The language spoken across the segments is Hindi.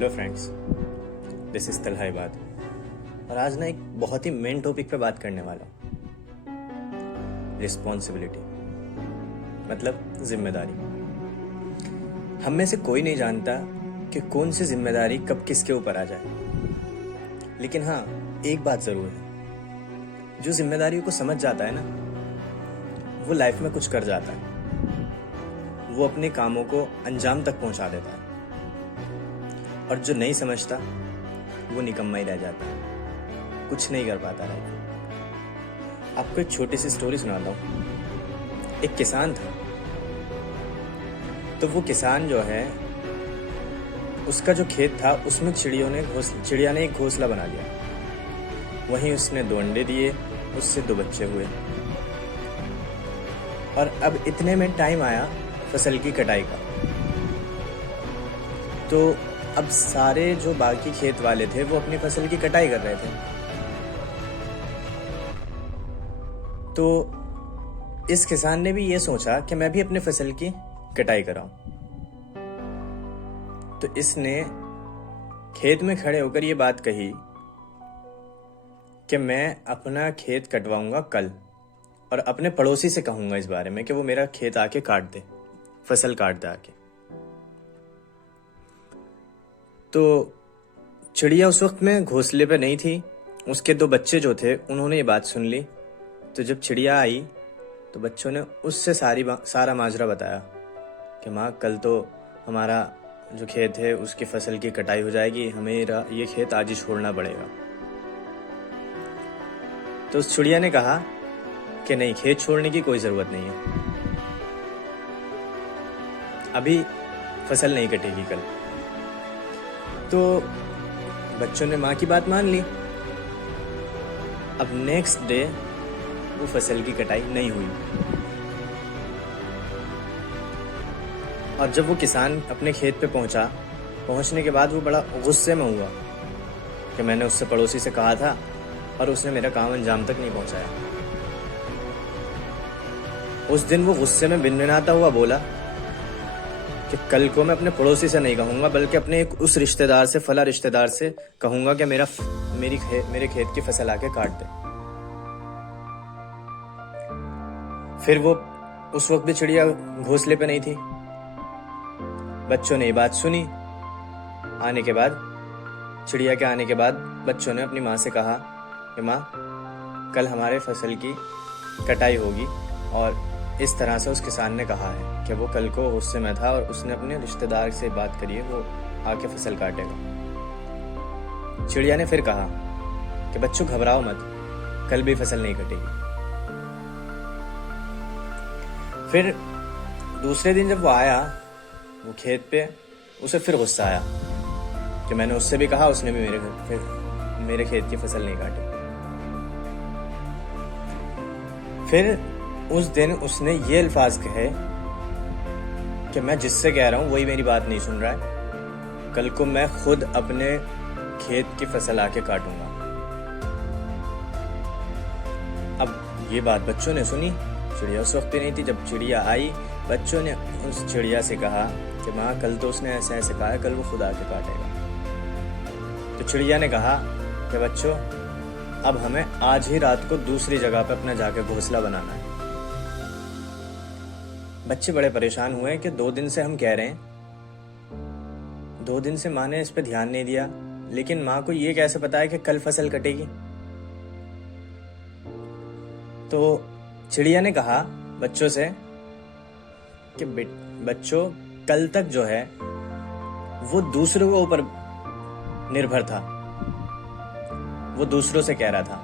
Hello friends, this is Talha Ibad और आज ना एक बहुत ही मेन टॉपिक पे बात करने वाला हूँ। रिस्पॉन्सिबिलिटी मतलब जिम्मेदारी। हम में से कोई नहीं जानता कि कौन सी जिम्मेदारी कब किसके ऊपर आ जाए, लेकिन हाँ एक बात ज़रूर है, जो जिम्मेदारियों को समझ जाता है ना, वो लाइफ में कुछ कर जाता है। वो अपने कामों को अंजाम तक पहुंचा देता है और जो नहीं समझता वो निकम्मा ही रह जाता है, कुछ नहीं कर पाता रहेगा। आपको एक छोटी सी स्टोरी सुनाता हूँ। एक किसान था, तो वो किसान जो है, उसका जो खेत था उसमें चिड़िया ने एक घोंसला बना लिया। वहीं उसने 2 अंडे दिए, उससे 2 बच्चे हुए। और अब इतने में टाइम आया फसल की कटाई का। तो अब सारे जो बाकी खेत वाले थे वो अपनी फसल की कटाई कर रहे थे। तो इस किसान ने भी ये सोचा कि मैं भी अपनी फसल की कटाई कराऊं। तो इसने खेत में खड़े होकर ये बात कही कि मैं अपना खेत कटवाऊंगा कल, और अपने पड़ोसी से कहूंगा इस बारे में कि वो मेरा खेत आके काट दे, फसल काट दे आके। तो चिड़िया उस वक्त में घोंसले पे नहीं थी। उसके 2 बच्चे जो थे उन्होंने ये बात सुन ली। तो जब चिड़िया आई तो बच्चों ने उससे सारा माजरा बताया कि माँ, कल तो हमारा जो खेत है उसकी फसल की कटाई हो जाएगी, हमें ये खेत आज ही छोड़ना पड़ेगा। तो उस चिड़िया ने कहा कि नहीं, खेत छोड़ने की कोई ज़रूरत नहीं है, अभी फसल नहीं कटेगी कल। तो बच्चों ने माँ की बात मान ली। अब नेक्स्ट डे वो फसल की कटाई नहीं हुई। और जब वो किसान अपने खेत पे पहुंचने के बाद वो बड़ा गुस्से में हुआ कि मैंने उससे पड़ोसी से कहा था और उसने मेरा काम अंजाम तक नहीं पहुंचाया। उस दिन वो गुस्से में भिनभिनाता हुआ बोला कि कल को मैं अपने पड़ोसी से नहीं कहूंगा, बल्कि अपने उस रिश्तेदार से, फला रिश्तेदार से कहूंगा कि मेरे खेत की फसल आके काट दे। फिर वो उस वक्त भी चिड़िया घोंसले पे नहीं थी। बच्चों ने ये बात सुनी। चिड़िया के आने के बाद बच्चों ने अपनी माँ से कहा कि माँ, कल हमारे फसल की कटाई होगी, और इस तरह से उस किसान ने कहा है कि वो कल को गुस्से में था और उसने अपने रिश्तेदार से बात करी है, वो आके फसल काटेगा। चिड़िया ने फिर कहा कि बच्चों घबराओ मत, कल भी फसल नहीं कटेगी। फिर दूसरे दिन जब वो आया वो खेत पे, उसे फिर गुस्सा आया कि मैंने उससे भी कहा, उसने भी मेरे खेत की फसल नहीं काटी। फिर उस दिन उसने ये अल्फाज कहे कि मैं जिससे कह रहा हूं वही मेरी बात नहीं सुन रहा है, कल को मैं खुद अपने खेत की फसल आके काटूंगा। अब ये बात बच्चों ने सुनी। चिड़िया उस वक्त भी नहीं थी। जब चिड़िया आई, बच्चों ने उस चिड़िया से कहा कि माँ, कल तो उसने ऐसे ऐसे कहा है, कल वो खुद आके काटेगा। तो चिड़िया ने कहा कि बच्चों, अब हमें आज ही रात को दूसरी जगह पे अपना जाके घोंसला बनाना है। बच्चे बड़े परेशान हुए कि 2 दिन से हम कह रहे हैं, 2 दिन से माँ ने इस पे ध्यान नहीं दिया, लेकिन माँ को ये कैसे पता है कि कल फसल कटेगी। तो चिड़िया ने कहा बच्चों से कि बच्चों, कल तक जो है वो दूसरों के ऊपर निर्भर था, वो दूसरों से कह रहा था,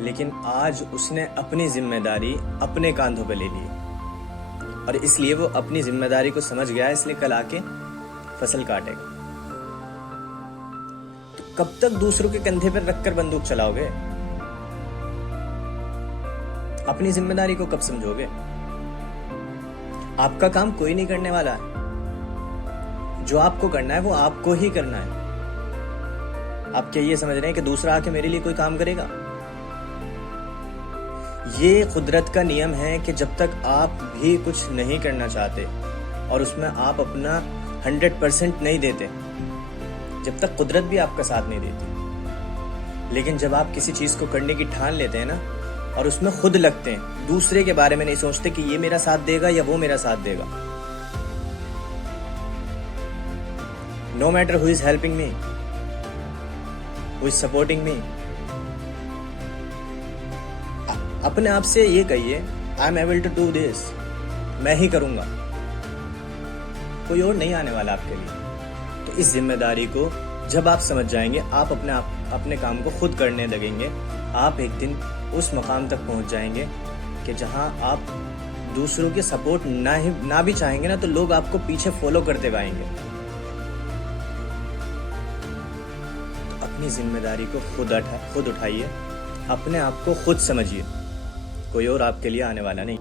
लेकिन आज उसने अपनी जिम्मेदारी अपने कांधों पे ले ली, और इसलिए वो अपनी जिम्मेदारी को समझ गया, इसलिए कल आके फसल काटेगा। तो कब तक दूसरों के कंधे पर रखकर बंदूक चलाओगे? अपनी जिम्मेदारी को कब समझोगे? आपका काम कोई नहीं करने वाला है। जो आपको करना है वो आपको ही करना है। आप क्या ये समझ रहे हैं कि दूसरा आके मेरे लिए कोई काम करेगा? ये कुदरत का नियम है कि जब तक आप भी कुछ नहीं करना चाहते और उसमें आप अपना 100% नहीं देते, जब तक कुदरत भी आपका साथ नहीं देती। लेकिन जब आप किसी चीज को करने की ठान लेते हैं ना, और उसमें खुद लगते हैं, दूसरे के बारे में नहीं सोचते कि ये मेरा साथ देगा या वो मेरा साथ देगा। No matter who is helping me, who is supporting me, अपने आप से ये कहिए I am able to do this, मैं ही करूंगा, कोई और नहीं आने वाला आपके लिए। तो इस जिम्मेदारी को जब आप समझ जाएंगे, आप अपने काम को खुद करने लगेंगे, आप एक दिन उस मकाम तक पहुंच जाएंगे कि जहां आप दूसरों के सपोर्ट ना भी चाहेंगे ना, तो लोग आपको पीछे फॉलो करते आएंगे। तो अपनी जिम्मेदारी को खुद उठाइए, अपने आप को खुद समझिए, कोई और आपके लिए आने वाला नहीं।